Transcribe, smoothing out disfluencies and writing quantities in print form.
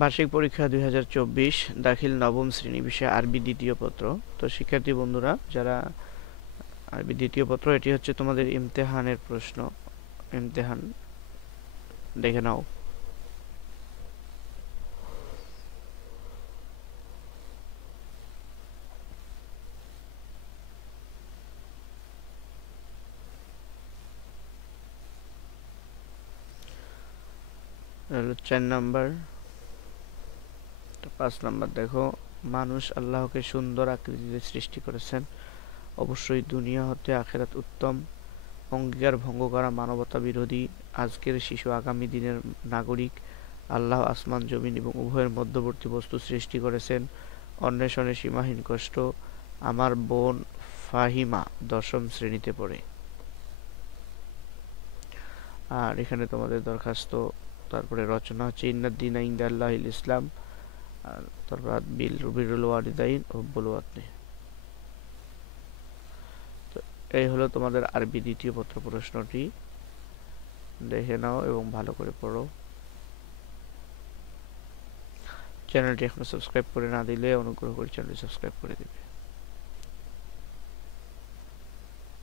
বার্ষিক পরীক্ষা 2024 দাখিল নবম শ্রেণী, বিষয় আরবি দ্বিতীয় পত্র। তো শিক্ষার্থী বন্ধুরা যারা আরবি দ্বিতীয় পত্র, এটি হচ্ছে তোমাদের ইমতেহানের প্রশ্ন। ইমতেহান দেখে নাও। হলো 4 নাম্বার। 5 নাম্বার দেখো, মানুষ আল্লাহকে সুন্দর আকৃতিতে সৃষ্টি করেছেন। অবশ্যই দুনিয়া হতে আখেরাত উত্তম। অঙ্গীকার ভঙ্গ করা মানবতা বিরোধী। আজকের শিশু আগামী দিনের নাগরিক। আল্লাহ আসমান জমিন এবং উভয়ের মধ্যবর্তী বস্তু সৃষ্টি করেছেন। অন্বেষণে সীমাহীন কষ্ট। আমার বোন ফাহিমা 10ম শ্রেণীতে পড়ে। আর এখানে তোমাদের দরখাস্ত, তারপরে রচনা হচ্ছে ইন্নাদ্দিনা ইনদাল্লাহিল ইসলাম, আর তারপর বিরুল ওয়ালিদাইন ও বুলওয়াতনি। তো এই হলো তোমাদের আরবি দ্বিতীয় পত্র প্রশ্নটি। দেখে নাও এবং ভালো করে পড়ো। চ্যানেলটি এখনো সাবস্ক্রাইব করে না দিলে অনুগ্রহ করে চ্যানেলটি সাবস্ক্রাইব করে দিবে।